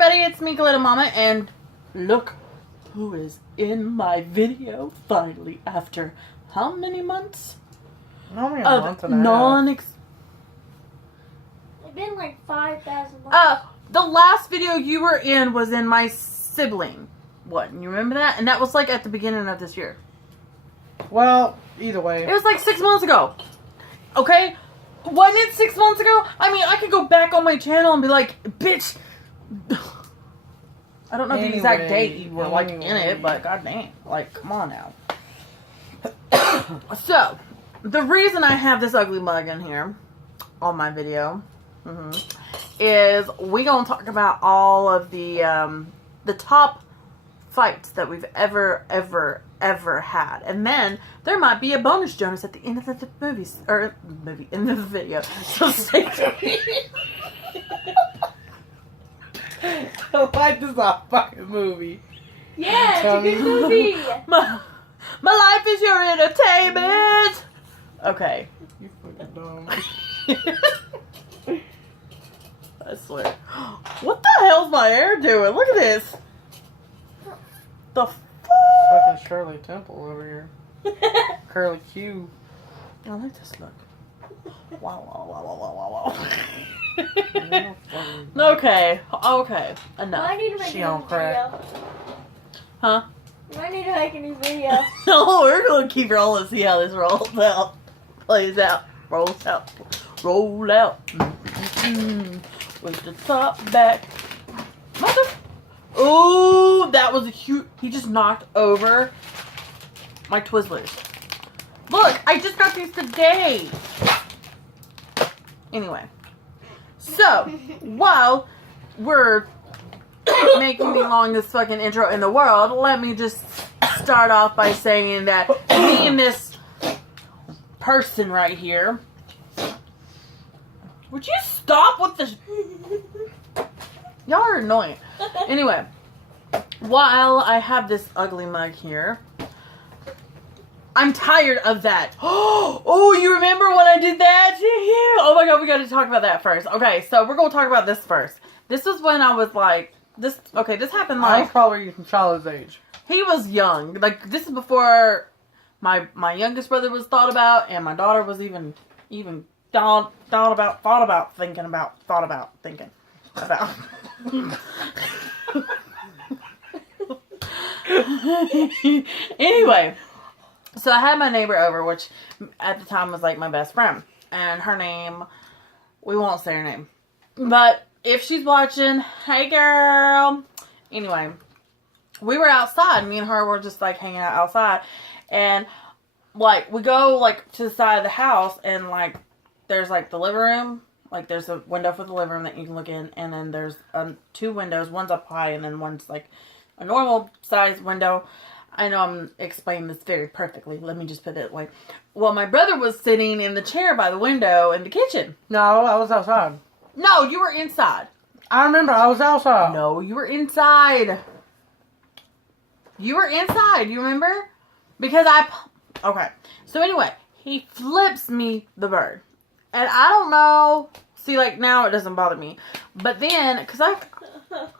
everybody, it's Mika Little Mama, and look who is in my video finally after how many months? Only a month and a half. It's been like 5,000 months. The last video you were in was in my Sibling one. You remember that? And that was like at the beginning of this year. Well, either way. It was like 6 months ago. Okay? Wasn't it 6 months ago? I mean, I could go back on my channel and be like, bitch. I don't know the exact date you were like in it, but goddamn. Like, come on now. So, the reason I have this ugly mug in here on my video is we gonna talk about all of the top fights that we've ever had, and then there might be a bonus Jonas at the end of the end of the video. So stay tuned. Like this is a fucking movie. Yeah, it's a good movie. My life is your entertainment. Okay. You fucking dumb. I swear. What the hell's my hair doing? Look at this. The fuck? Fucking Shirley Temple over here. Curly Q. I like this look. Wow. Okay. Enough. I need to make She a on new crack. video. Huh? I need to make a new video. No, we're gonna keep rolling, see how this rolls out. Plays out. Rolls out. Roll out. With the top back. Mother. Ooh, that was a huge. He just knocked over my Twizzlers. Look, I just got these today. Anyway. So, while we're making the longest fucking intro in the world, let me just start off by saying that me and this person right here. Would you stop with this? Y'all are annoying. Anyway, while I have this ugly mug here, I'm tired of that. Oh, you remember when I did that? Yeah. Oh my god, we gotta talk about that first. Okay, so we're gonna talk about this first. This was when I was like, this happened I was like, probably Charlie's age. he was young. Like, this is before my youngest brother was thought about, and my daughter was even thought about thinking about. Anyway, so I had my neighbor over, which at the time was like my best friend, and her name, we won't say her name, but if she's watching, hey girl. Anyway, we were outside, me and her were just like hanging out outside, and like we go like to the side of the house, and like there's like the living room. Like, there's a window for the living room that you can look in, and then there's two windows. One's up high, and then one's, like, a normal size window. I know I'm explaining this very perfectly. Let me just put it that way. Well, my brother was sitting in the chair by the window in the kitchen. No, I was outside. No, you were inside. I remember I was outside. No, you were inside. You were inside, you remember? Because okay. So, anyway, he flips me the bird. And I don't know. See, like, now it doesn't bother me. But then, because I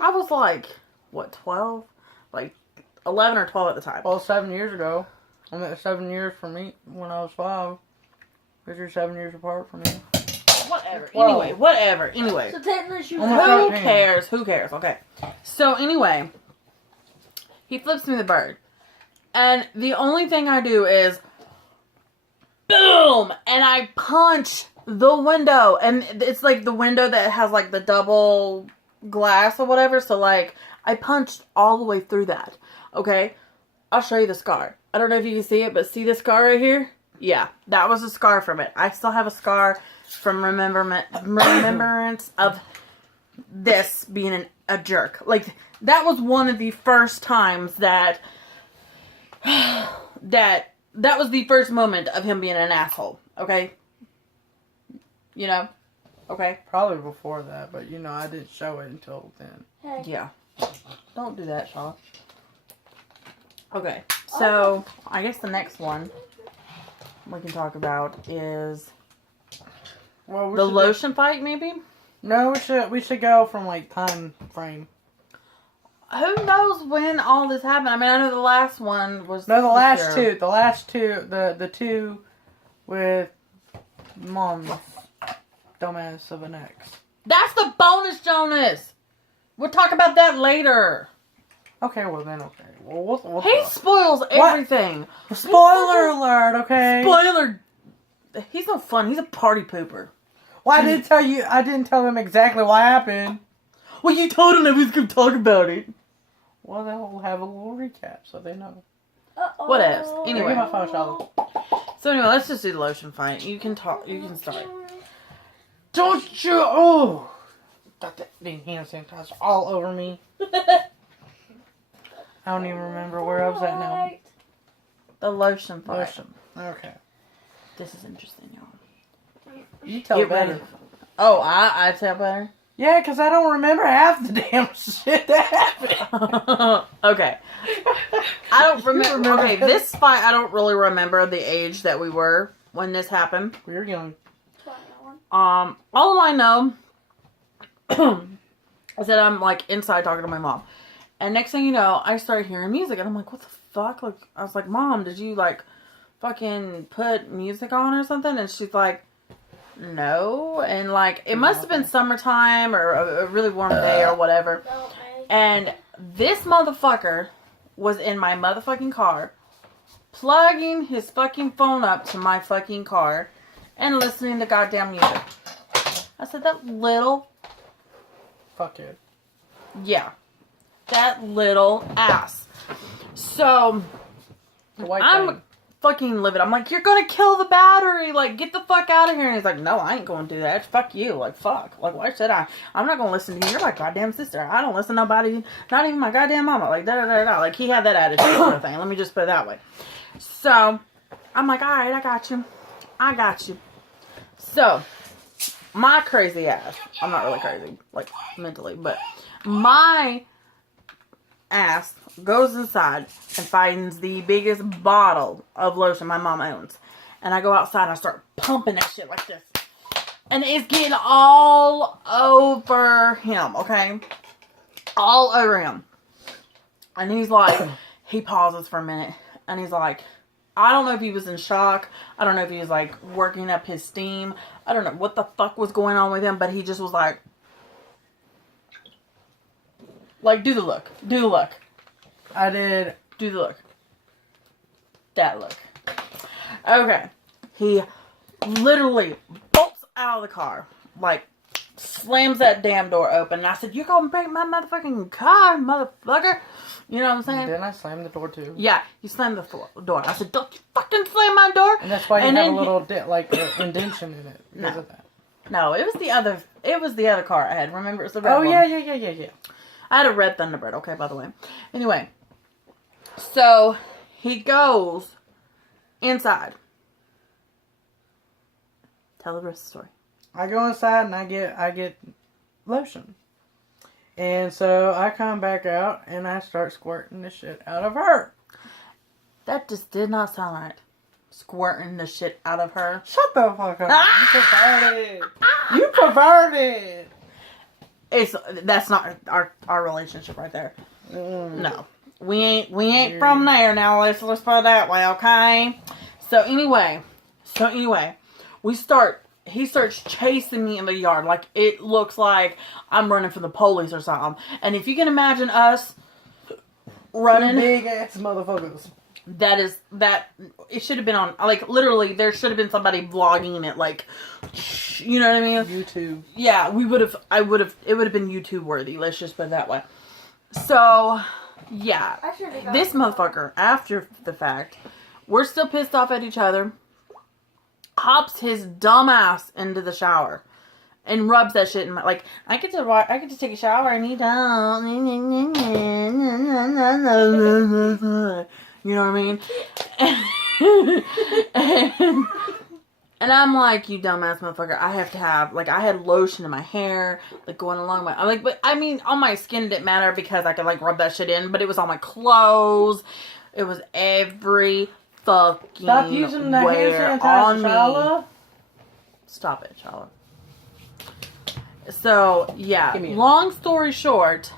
was like, what, 12? Like, 11 or 12 at the time. Well, 7 years ago. I meant 7 years for me when I was 5. Because you're 7 years apart from me. Whatever. 12. Anyway, whatever. Anyway. So technically she was Who cares? Who cares? Okay. So, anyway. He flips me the bird. And the only thing I do is, boom! And I punch the window, and it's like the window that has like the double glass or whatever, so like I punched all the way through that. Okay, I'll show you the scar. I don't know if you can see it, but see the scar right here? Yeah, that was a scar from it. I still have a scar from remembrance of this being a jerk. Like, that was one of the first times that that was the first moment of him being an asshole. Okay. You know? Okay? Probably before that, but you know, I didn't show it until then. Hey. Yeah. Don't do that, Shaw. Okay. So, I guess the next one we can talk about is Well, the lotion fight, maybe? No, we should go from like time frame. who knows when all this happened? I mean, I know the last one was. No, the last year. two. The last two. The two with Mom's dumbass of an ex. That's the bonus, Jonas. We'll talk about that later. Okay, well then, okay. Well, we'll He talk. spoils everything. Spoiler alert, okay? Spoiler. He's no fun. He's a party pooper. Well, I didn't tell them exactly what happened. Well, you told him that we was going to talk about it. Well, they'll have a little recap so they know. Uh-oh. What else? Anyway. Give me my phone, Charlotte. So anyway, let's just do the lotion fight. You can talk. You can start. Don't you? Oh, got that dang hand sanitizer all over me. I don't even remember where I was at now. The lotion fight. Lotion. Okay. This is interesting, y'all. You tell Get better. ready. Oh, I tell better. Yeah, because I don't remember half the damn shit that happened. Okay. I don't remember. Okay, this fight, I don't really remember the age that we were when this happened. We were young. All I know is that I'm like inside talking to my mom, and next thing you know, I start hearing music, and I'm like, "What the fuck?" Like, I was like, "Mom, did you like fucking put music on or something?" And she's like, "No," and like it must have been summertime or a really warm day or whatever. And this motherfucker was in my motherfucking car, plugging his fucking phone up to my fucking car and listening to goddamn music. I said, that little... Fuck it. Yeah. That little ass. So, The white I'm thing. fucking livid. I'm like, you're gonna kill the battery. Like, get the fuck out of here. And he's like, no, I ain't gonna do that. Fuck you. Like, fuck. Like, why should I? I'm not gonna listen to you. You're my goddamn sister. I don't listen to nobody. Not even my goddamn mama. Like, da-da-da-da. Like, he had that attitude sort of thing. Let me just put it that way. So, I'm like, alright, I got you. I got you. So, my crazy ass. I'm not really crazy. Like, mentally. But, my ass goes inside and finds the biggest bottle of lotion my mom owns. And I go outside and I start pumping that shit like this. And it's getting all over him, okay? All over him. And he's like, he pauses for a minute. And he's like, I don't know if he was in shock. I don't know if he was like working up his steam. I don't know what the fuck was going on with him. But he just was like, do the look. Do the look. I did. Do the look. That look. Okay. He literally bolts out of the car. Like, slams that damn door open. And I said, you're gonna break my motherfucking car, motherfucker. You know what I'm saying? Didn't I slam the door too? Yeah, you slammed the door. I said, don't you fucking slam my door. And that's why you And have a then little indention in it because No. of that. No, it was the other car I had. Remember, it was the red Oh, one. yeah. I had a red Thunderbird, okay, by the way. Anyway, so he goes inside. Tell the rest of the story. I go inside and I get lotion. And so I come back out and I start squirting the shit out of her. That just did not sound right. Squirting the shit out of her. Shut the fuck up. You perverted. You perverted. That's not our relationship right there. Mm. No. We ain't from there now. Let's put it that way, okay? So anyway, he starts chasing me in the yard. Like, it looks like I'm running from the police or something. And if you can imagine us running, Big ass motherfuckers. it should have been on, like, literally, there should have been somebody vlogging it, like, you know what I mean? YouTube. Yeah, it would have been YouTube worthy. Let's just put it that way. So, yeah. This motherfucker, after the fact, we're still pissed off at each other, hops his dumb ass into the shower and rubs that shit in my, like, I get to take a shower and he don't. You know what I mean? And I'm like, you dumbass motherfucker, I have to have, like, I had lotion in my hair, like, going along my, I'm like, but, I mean, on my skin didn't matter because I could, like, rub that shit in, but it was on my clothes, it was every fucking Stop using the hand on sanitizer, me. Shala. Stop it, Shala. So, yeah, Give me a- long story short,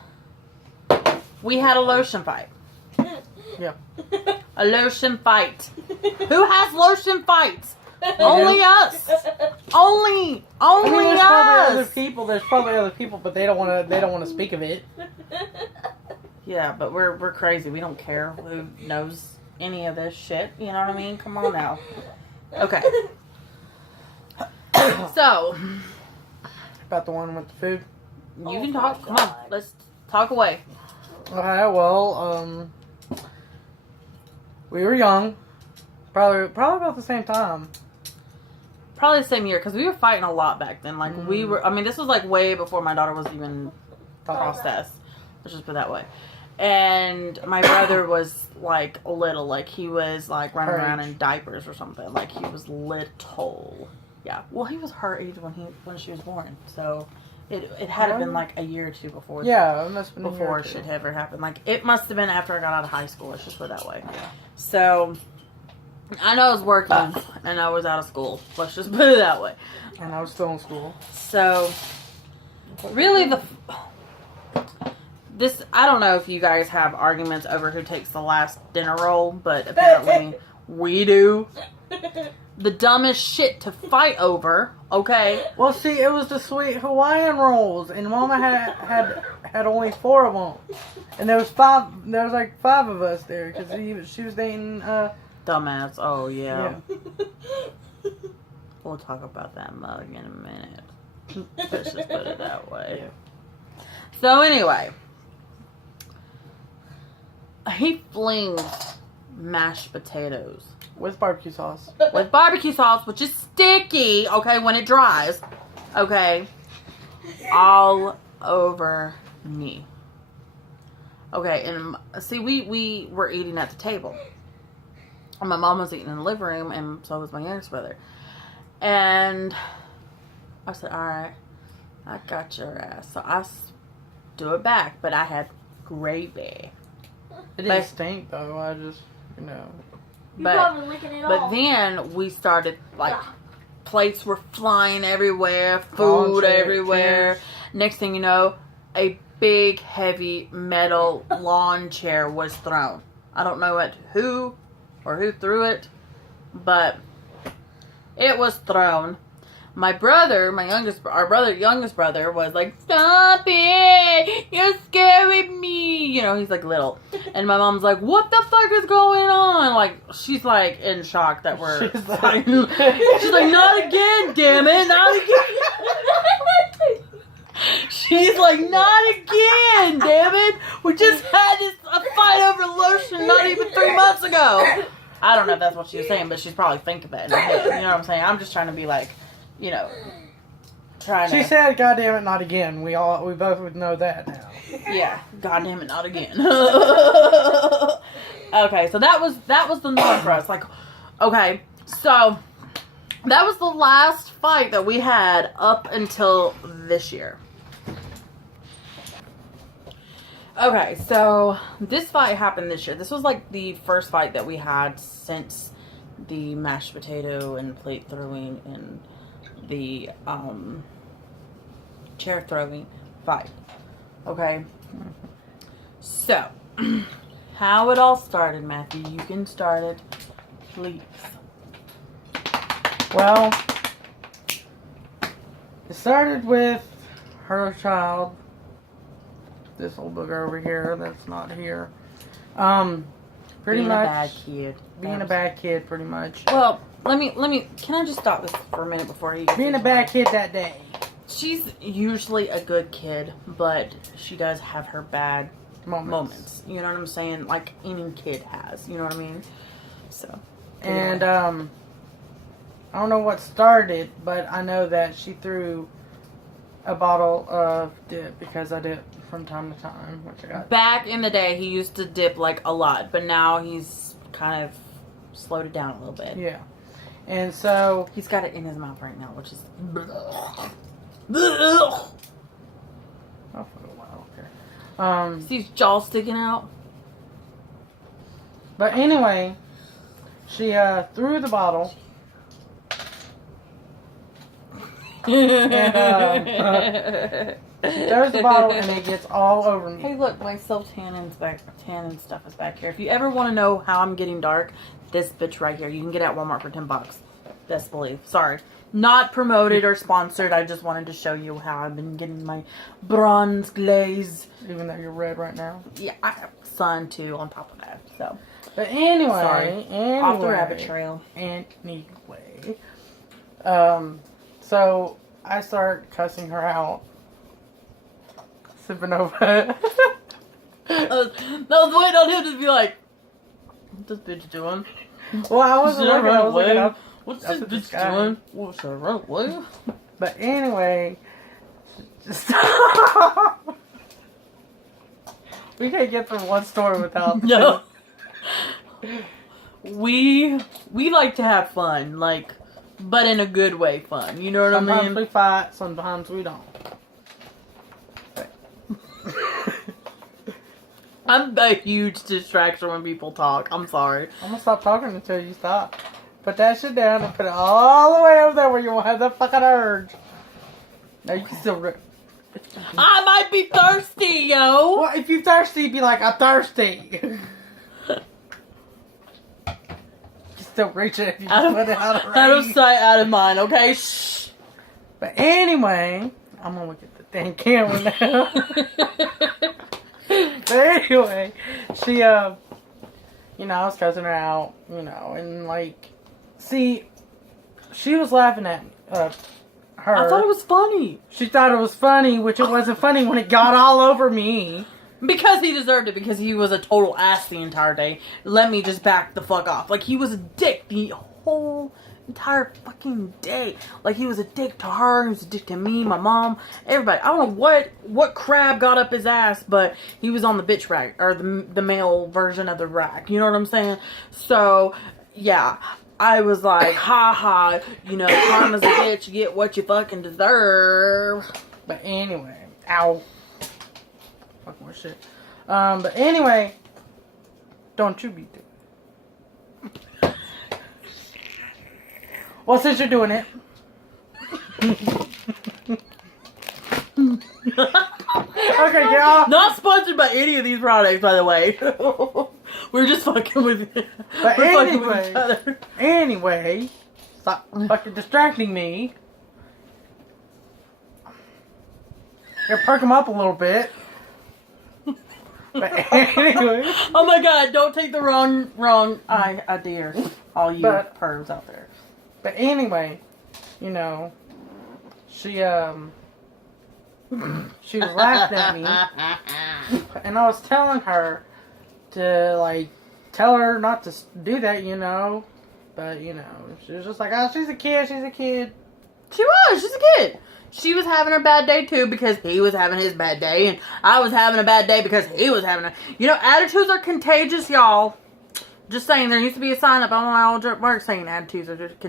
We had a lotion fight. Yeah. A lotion fight. Who has lotion fights? Only us. Only I mean, there's probably other us. people. There's probably other people, but they don't want to. They don't want to speak of it. Yeah, but we're crazy. We don't care who knows any of this shit. You know what I mean? Come on now. Okay. So, About the one with the food. you can talk. Come on. Let's talk away. Okay, well, we were young, probably about the same time. Probably the same year, because we were fighting a lot back then. Like, we were, I mean, this was like way before my daughter was even processed. Let's just put it that way. And my brother was like little, like he was like running around in diapers or something. Like he was little. Yeah. Well, he was her age when she was born. So it had to been like a year or two before. Yeah, it must have been before shit ever happened. Like it must have been after I got out of high school. Let's just put it that way. So I know I was working and I was out of school. Let's just put it that way. And I was still in school. So really I don't know if you guys have arguments over who takes the last dinner roll, but apparently we do. The dumbest shit to fight over, okay? Well, see, it was the sweet Hawaiian rolls, and Mama had only 4 of them, and there was 5. There was like 5 of us there because she was dating. Dumbass. Oh yeah. We'll talk about that mug in a minute. Let's just put it that way. So anyway. He flings mashed potatoes. With barbecue sauce. With barbecue sauce, which is sticky, okay, when it dries. Okay. All over me. Okay, and see, we were eating at the table. And my mom was eating in the living room, and so was my youngest brother. And I said, alright, I got your ass. So I do it back, but I had gravy. It didn't stink though. I just, you know. You're probably licking it But all. then we started like plates were flying everywhere, food everywhere. Chairs. Next thing you know, a big heavy metal lawn chair was thrown. I don't know who threw it, but it was thrown. My brother, our youngest brother was like, "Stop it! You're scaring me!" You know, he's like little. And my mom's like, "What the fuck is going on?" Like, she's like in shock that we're She's like, she's like, "Not again, damn it, not again." She's like, "Not again, damn it. We just had a fight over lotion not even 3 months ago." I don't know if that's what she was saying, but she's probably thinking that in her head. You know what I'm saying? I'm just trying to be like, you know, She said, "God damn it, not again." We both would know that now. Yeah, God damn it, not again. Okay, so that was the norm for us. Like, okay, so that was the last fight that we had up until this year. Okay, so this fight happened this year. This was like the first fight that we had since the mashed potato and plate throwing and the chair throwing fight. Okay, so how it all started, Matthew. You can start it, please. Well, it started with her child, this old booger over here that's not here. Pretty Being much a bad kid. being a bad kid, pretty much. Well, let me. Can I just stop this for a minute before you? Being a bad kid that day. She's usually a good kid, but she does have her bad moments. You know what I'm saying? Like any kid has. You know what I mean? So. And I don't know what started, but I know that she threw a bottle of dip because I dip from time to time, which I got. Back in the day, he used to dip like a lot, but now he's kind of slowed it down a little bit. Yeah. And so He's got it in his mouth right now, which is. oh, for a while, okay. See his jaw sticking out? But anyway, she threw the bottle. And She throws the bottle and it gets all over me. Hey, look, my self tannin stuff is back here. If you ever want to know how I'm getting dark, this bitch right here. You can get it at Walmart for $10. Best believe. Sorry. Not promoted or sponsored. I just wanted to show you how I've been getting my bronze glaze. Even though you're red right now. Yeah, I have sun too on top of that. So, but anyway, sorry. Off the rabbit trail. Anyway, so I start cussing her out. Sipping over. I was waiting on him to be like, "What's this bitch doing?" Well, I wasn't looking. I was looking up. What's this bitch doing? What's her right way? But anyway, we can't get from one story without no. We like to have fun, like, but in a good way fun. You know what I mean? Sometimes we fight, sometimes we don't. I'm a huge distraction when people talk. I'm sorry. I'm gonna stop talking until you stop. Put that shit down and put it all the way over there where you won't have that fucking urge. No, you can still. I might be thirsty, yo. Well, if you're thirsty, be like, I'm thirsty. You still reach it if you just put it out of range. Out of sight, out of mind, okay? Shh. But anyway, I'm gonna look at the damn camera now. But anyway, she, you know, I was cussing her out, you know, and like, see, she was laughing at me, her. I thought it was funny. She thought it was funny, which it wasn't funny when it got all over me. Because he deserved it, because he was a total ass the entire day. Let me just back the fuck off. Like, he was a dick the whole entire fucking day. Like, he was a dick to her, he was a dick to me, my mom, everybody. I don't know what crab got up his ass, but he was on the bitch rack, or the male version of the rack. You know what I'm saying? So, yeah. I was like, ha ha, you know, karma's a bitch, you get what you fucking deserve. But anyway, ow. Fuck more shit. But anyway, don't you be doing it. Well, since you're doing it. Okay, y'all. Not sponsored by any of these products, by the way. We're just fucking with it. But We're anyway, fucking with each other. Anyway, stop fucking distracting me. Gotta perk them up a little bit. But anyway. Oh my god, don't take the wrong idea. All you pervs out there. But anyway, you know, she was laughing at me. And I was telling her to, like, tell her not to do that, you know. But, you know, she was just like, oh, she's a kid. She's a kid. She's a kid. She was having her bad day, too, because he was having his bad day. And I was having a bad day because he was having a... You know, attitudes are contagious, y'all. Just saying, there needs to be a sign up on my old work saying attitudes are just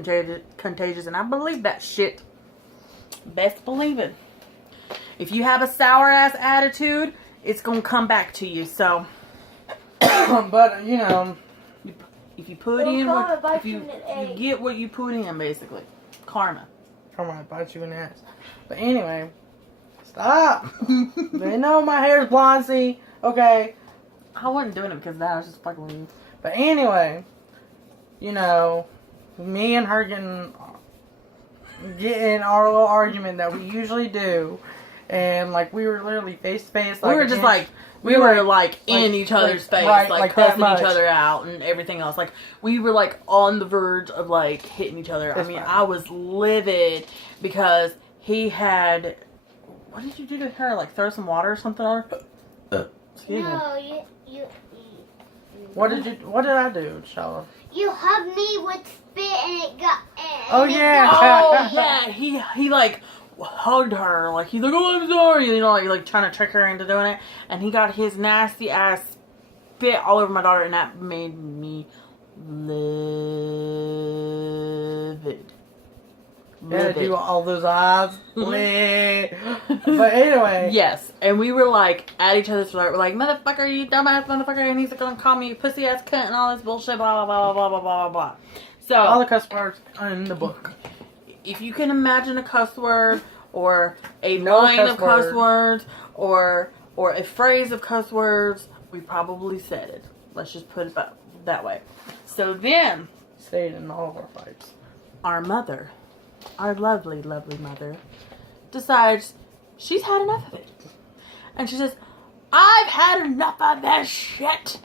contagious. And I believe that shit. Best believe it. If you have a sour-ass attitude, it's going to come back to you, so... But, you know... If you put in what... If you get what you put in, basically. Karma. Karma bites you in the ass. But anyway... Stop! They know my hair's blonde, see? Okay. I wasn't doing it because of that. I was just fucking with you. But anyway... You know... Me and her getting our little argument that we usually do. And, like, we were literally face to face. Like, we were just like... We were like in each other's face, right, like cussing each other out and everything else. Like, we were like on the verge of like hitting each other. I mean, I was livid because he had... What did you do to her? Like, throw some water or something on her? Excuse me. No, you. What did I do, Shala? You hugged me with spit and it got... Oh, yeah. Oh, yeah. He like... hugged her, like, he's like, oh, I'm sorry, you know, like trying to trick her into doing it, and he got his nasty ass spit all over my daughter, and that made me livid. Yeah, do all those eyes. But anyway. Yes, and we were like at each other's throat. We're like, motherfucker, you dumbass motherfucker, and he's gonna call me pussy ass cunt and all this bullshit, blah blah blah blah blah blah blah. So all the cuss words are in the book. If you can imagine a cuss word or a No line cuss of cuss word. words, or a phrase of cuss words, we probably said it. Let's just put it that way. So then, Say it in all of our fights. our mother, our lovely, lovely mother, decides she's had enough of it. And she says, I've had enough of this shit.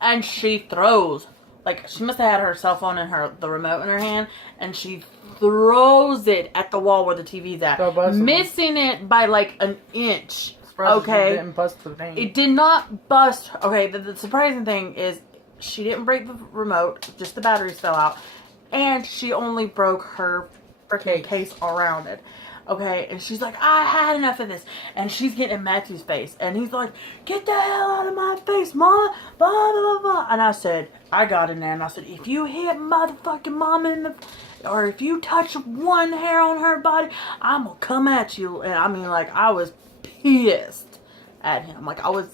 And she throws, like, she must have had her cell phone and the remote in her hand, and she throws it at the wall where the TV's at, So busted. missing it by like an inch. Surprised Okay. It didn't bust the paint. It did not bust. Okay, the surprising thing is she didn't break the remote, just the batteries fell out, and she only broke her freaking case around it. Okay, and she's like, I had enough of this. And she's getting in Matthew's face. And he's like, get the hell out of my face, Mom. Blah, blah, blah, blah. And I said, I got in there and I said, if you hit motherfucking Mom in the... Or if you touch one hair on her body, I'm going to come at you. And I mean, like, I was pissed at him. Like, I was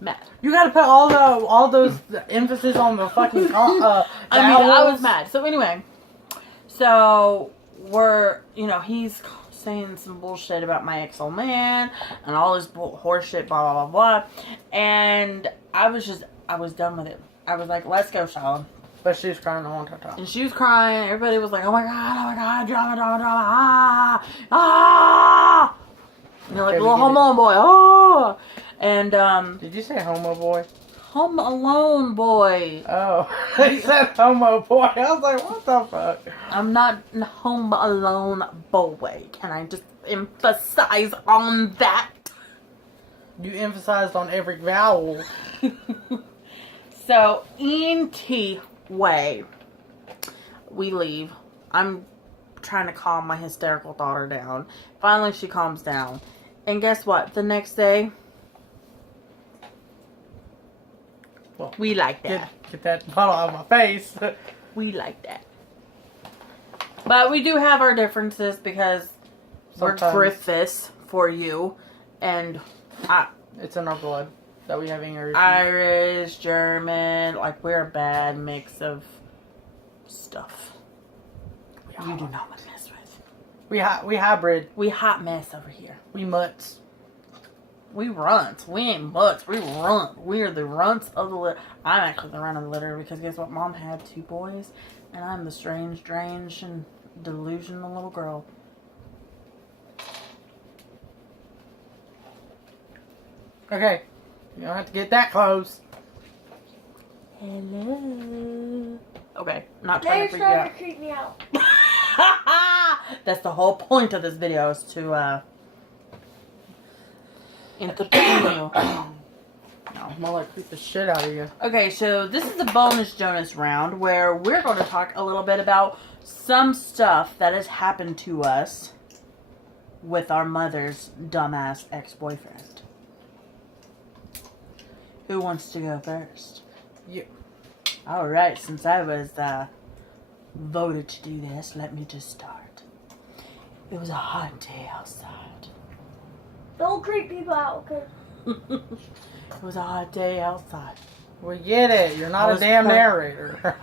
mad. You gotta put all those emphasis on the fucking. I mean, I was mad. So anyway, so he's saying some bullshit about my ex old man and all this horse shit, blah blah blah blah. And I was done with it. I was like, let's go, Shalom. But she was crying the whole time. And she was crying. Everybody was like, oh my god, drama, drama, drama, ah. Like, little homo boy, oh. And, Did you say homo boy? Home Alone boy. Oh. He said homo boy. I was like, what the fuck? I'm not Home Alone boy. Can I just emphasize on that? You emphasized on every vowel. So, E.T. way, we leave. I'm trying to calm my hysterical daughter down. Finally, she calms down. And guess what? The next day, Well, we like that. Get that bottle out of my face. We like that. But we do have our differences because Sometimes. we're Griffiths for you. And It's in our blood that we have English. Irish, German, like we're a bad mix of stuff. You do not want to mess with. We hybrid. We hot mess over here. We mutts. We runts. We ain't mutts. We runt. We are the runts of the litter. I'm actually the runt of the litter because guess what? Mom had 2 boys, and I'm the strange, and delusional little girl. Okay. You don't have to get that close. Hello. Okay, not Now trying you're to freak you trying out. to creep me out. That's the whole point of this video is to entertain you. No, more like creep the shit out of you. Okay, so this is the bonus Jonas round where we're going to talk a little bit about some stuff that has happened to us with our mother's dumbass ex-boyfriend. Who wants to go first? You. Alright, since I was voted to do this, let me just start. It was a hot day outside. Don't creep people out, okay? It was a hot day outside. We get it. You're not I a was damn pro- narrator.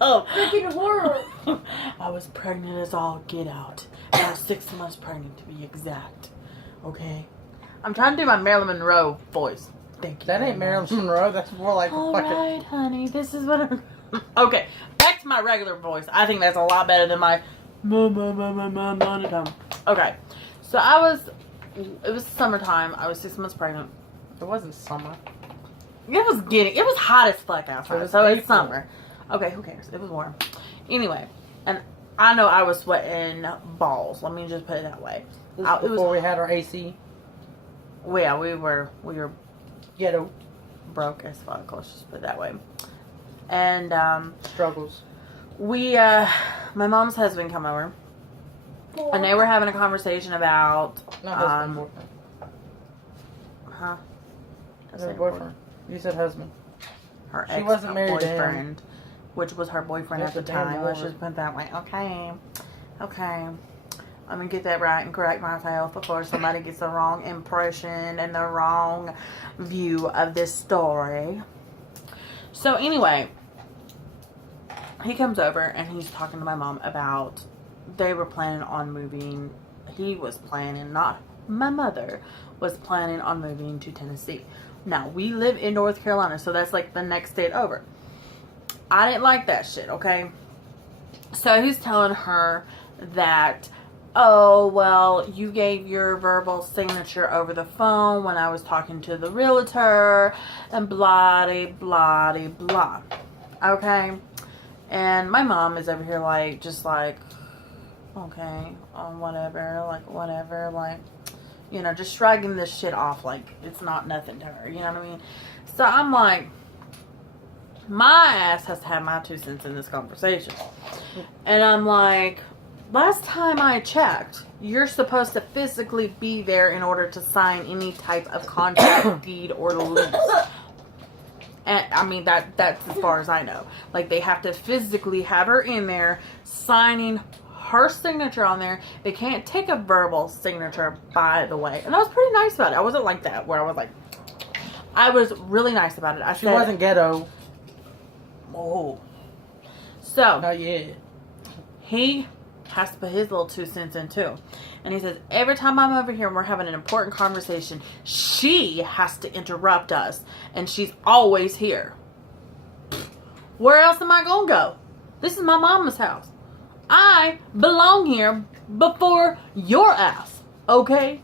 Oh, Freaking horror. I was pregnant as all get out. I was 6 months pregnant to be exact. Okay? I'm trying to do my Marilyn Monroe voice. Thank you. That very ain't Marilyn much. Monroe. That's more like a fucking. Alright, honey. This is what I'm... Okay, back to my regular voice. I think that's a lot better than my... Okay. So it was summertime. I was 6 months pregnant. It wasn't summer. It was hot as fuck outside, It was so it's April. summer. Okay, who cares? It was warm. Anyway, and I know I was sweating balls. Let me just put it that way. This I- was it was- before we had our AC. Well, yeah, we were Ghetto broke as fuck. Let's just put it that way. And struggles. my mom's husband come over, and they were having a conversation about Not husband, boyfriend. huh? I Her said boyfriend. You said husband. Her She wasn't married to him. ex-boyfriend, which was her boyfriend at That's the a damn time. Let's whore. just put it that way. Okay. I'm gonna get that right and correct myself before somebody gets the wrong impression and the wrong view of this story. So anyway, he comes over and he's talking to my mom about they were planning on moving. He was planning, not my mother, was planning on moving to Tennessee. Now, we live in North Carolina, so that's like the next state over. I didn't like that shit, okay? So he's telling her that, oh, well, you gave your verbal signature over the phone when I was talking to the realtor, and blah, blah, blah. Okay? And my mom is over here like, just like, okay, whatever, like, you know, just shrugging this shit off like it's not nothing to her, you know what I mean? So I'm like, my ass has to have my 2 cents in this conversation. And I'm like, last time I checked, you're supposed to physically be there in order to sign any type of contract, deed, or lease. And I mean, that's as far as I know. Like, they have to physically have her in there signing her signature on there. They can't take a verbal signature, by the way. And I was pretty nice about it. I wasn't like that, where I was like, I was really nice about it. She wasn't ghetto. Oh. So, Not yet. he has to put his little 2 cents in too. And he says, every time I'm over here and we're having an important conversation, she has to interrupt us. And she's always here. Where else am I going to go? This is my mama's house. I belong here before your ass. Okay?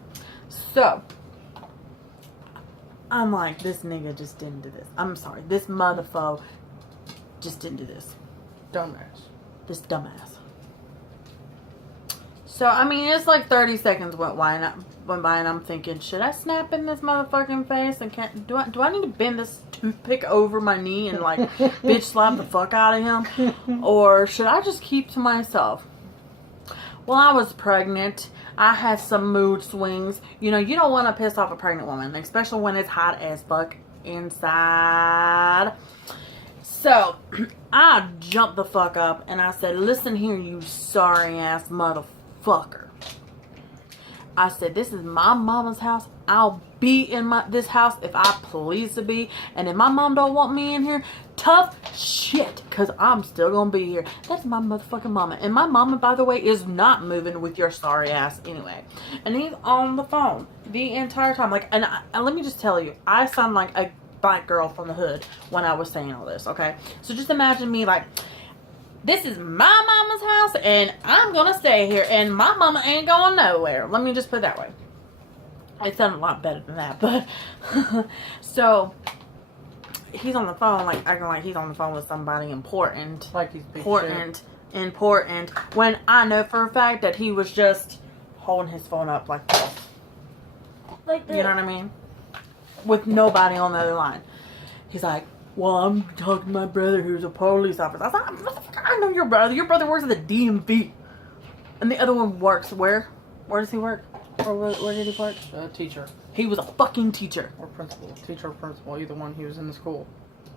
So, I'm like, this nigga just didn't do this. I'm sorry. This motherfucker just didn't do this. Dumbass. This dumbass. So, I mean, it's like 30 seconds went by and I'm thinking, should I snap in this motherfucking face? And do I need to bend this toothpick over my knee and like bitch slap the fuck out of him? Or should I just keep to myself? Well, I was pregnant. I had some mood swings. You know, you don't want to piss off a pregnant woman, especially when it's hot as fuck inside. So, I jumped the fuck up and I said, listen here, you sorry ass motherfucker. I said, this is my mama's house. I'll be in this house if I please to be. And if my mom don't want me in here, tough shit, because I'm still going to be here. That's my motherfucking mama. And my mama, by the way, is not moving with your sorry ass anyway. And he's on the phone the entire time. Like, and let me just tell you, I sound like a black girl from the hood when I was saying all this, okay? So just imagine me like, this is my mama's house and I'm gonna stay here and my mama ain't going nowhere. Let me just put it that way. It sounded a lot better than that, but so he's on the phone like acting like he's on the phone with somebody important. Like he's big important, when I know for a fact that he was just holding his phone up like this. Like this. You know what I mean? With nobody on the other line. He's like, well, I'm talking to my brother who's a police officer. I was like, I know your brother. Your brother works at the DMV. And the other one works where? Where does he work? Or where did he work? Teacher. He was a fucking teacher. Or principal. Teacher or principal. Either one. He was in the school.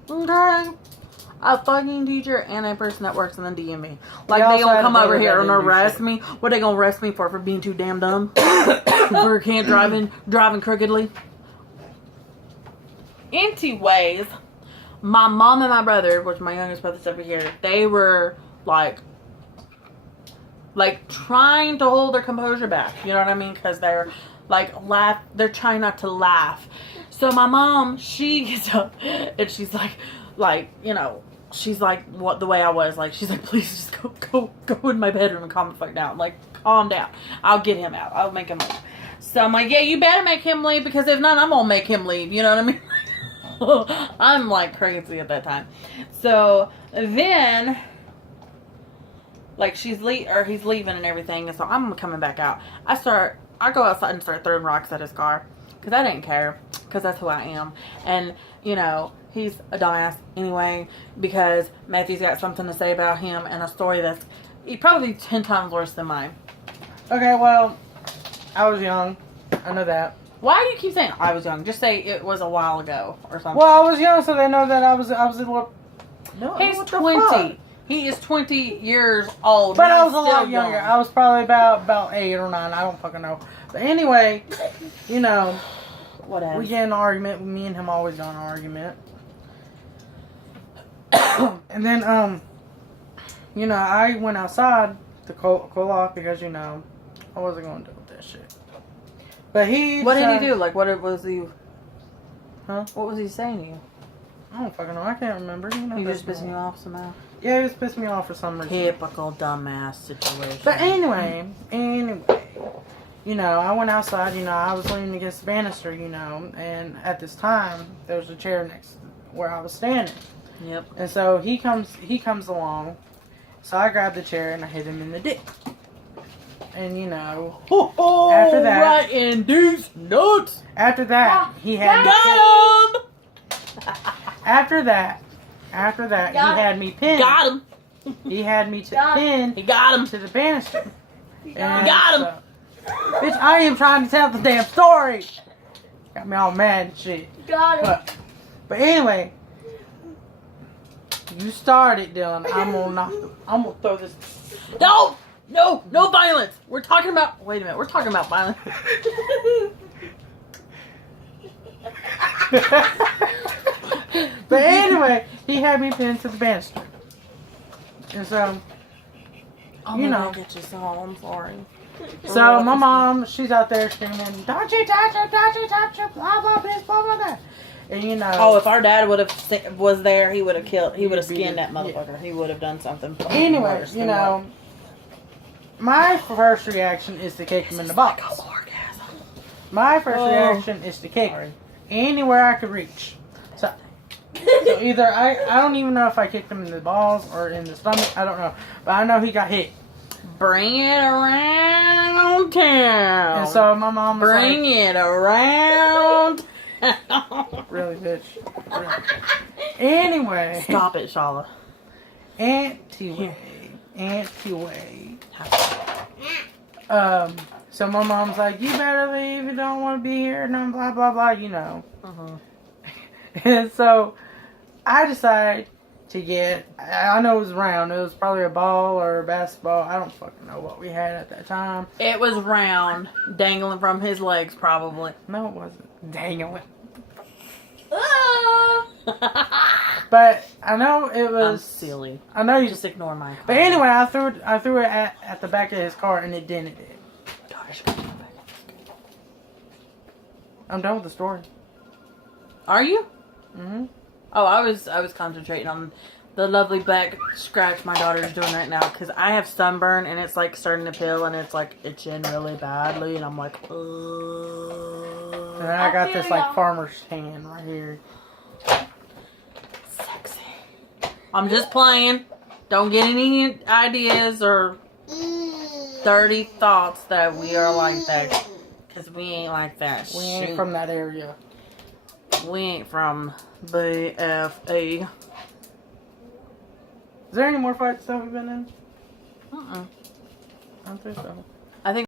Okay. A fucking teacher and a person that works in the DMV. Like, He they also gonna had come to do over with here that and DMV arrest shit. me? What they gonna arrest me for being too damn dumb? For can't driving crookedly? Anyways, my mom and my brother, which my youngest brother's over here, they were like trying to hold their composure back. You know what I mean? Because they're like they're trying not to laugh. So my mom, she gets up and she's like, you know, she's like, what the way I was, like, she's like, please just go in my bedroom and calm the fuck down. Like, calm down. I'll get him out. I'll make him leave. So I'm like, yeah, you better make him leave, because if not, I'm gonna make him leave. You know what I mean? I'm like crazy at that time. So then, like, he's leaving and everything, and so I'm coming back out. I go outside and start throwing rocks at his car, because I didn't care, because that's who I am. And, you know, he's a dumbass anyway, because Matthew's got something to say about him and a story that's probably 10 times worse than mine. Okay, well, I was young. I know that. Why do you keep saying I was young? Just say it was a while ago or something. Well, I was young, so they know that I was a little. No, He's what the 20. fuck? He is 20 years old. But I He's was a lot still younger. young. I was probably about 8 or 9. I don't fucking know. But anyway, you know, Whatever. we get in an argument. Me and him always got in an argument. And then, you know, I went outside to cool off because, you know, I wasn't going to deal with that shit. But What did he do? Like, what was he... Huh? What was he saying to you? I don't fucking know. I can't remember. You know, He just pissing you off somehow? Yeah, he was pissing me off for some reason. Typical dumbass situation. But anyway, you know, I went outside, you know, I was leaning against the banister, you know, and at this time, there was a chair next to where I was standing. Yep. And so he comes along, so I grabbed the chair and I hit him in the dick. And, you know, after that... Right in these nuts! After that, he had... Got him! After that, he had me pinned. Got him! He had me pinned He got him! to the banister. He got him! Bitch, I am trying to tell the damn story. Got me all mad and shit. Got it. But anyway, you started, Dylan. I'm gonna throw this. No! No! No violence! We're talking about... Wait a minute. We're talking about violence. But anyway, he had me pinned to the banister. And so, you know. Get you so I'm sorry. So my mom, she's out there screaming, "Don't you touch him, blah, blah, blah, blah, blah." And you know. Oh, if our dad was there, he would have killed. He would have skinned that motherfucker. Yeah. He would have done something. Anyway, you know, my first reaction is to kick him in the balls. My first reaction is to kick him anywhere I could reach. So either I don't even know if I kicked him in the balls or in the stomach. I don't know, but I know he got hit. Bring it around town. And so my mom was Bring it around. Really, bitch. Anyway. Stop it, Shala. Anyway. So my mom's like, "You better leave. You don't want to be here." And blah, blah, blah, you know. And so I decided to get, I know it was round. It was probably a ball or a basketball. I don't fucking know what we had at that time. It was round, dangling from his legs, probably. No, it wasn't. Dangling. Ah! But I know it was. I'm silly. I know you Just ignore my comment. But anyway, I threw it at the back of his car and it didn't. I'm done with the story. Are you? Mm-hmm. Oh, I was concentrating on the lovely back scratch my daughter's doing right now because I have sunburn and it's like starting to peel and it's like itching really badly and I'm like, ugh. And I got this like farmer's tan right here. Sexy. I'm just playing. Don't get any ideas or dirty thoughts that we are like that because we ain't like that. We ain't from that area. We ain't from BFA. Is there any more fight stuff we've been in? Uh-uh. I don't think so.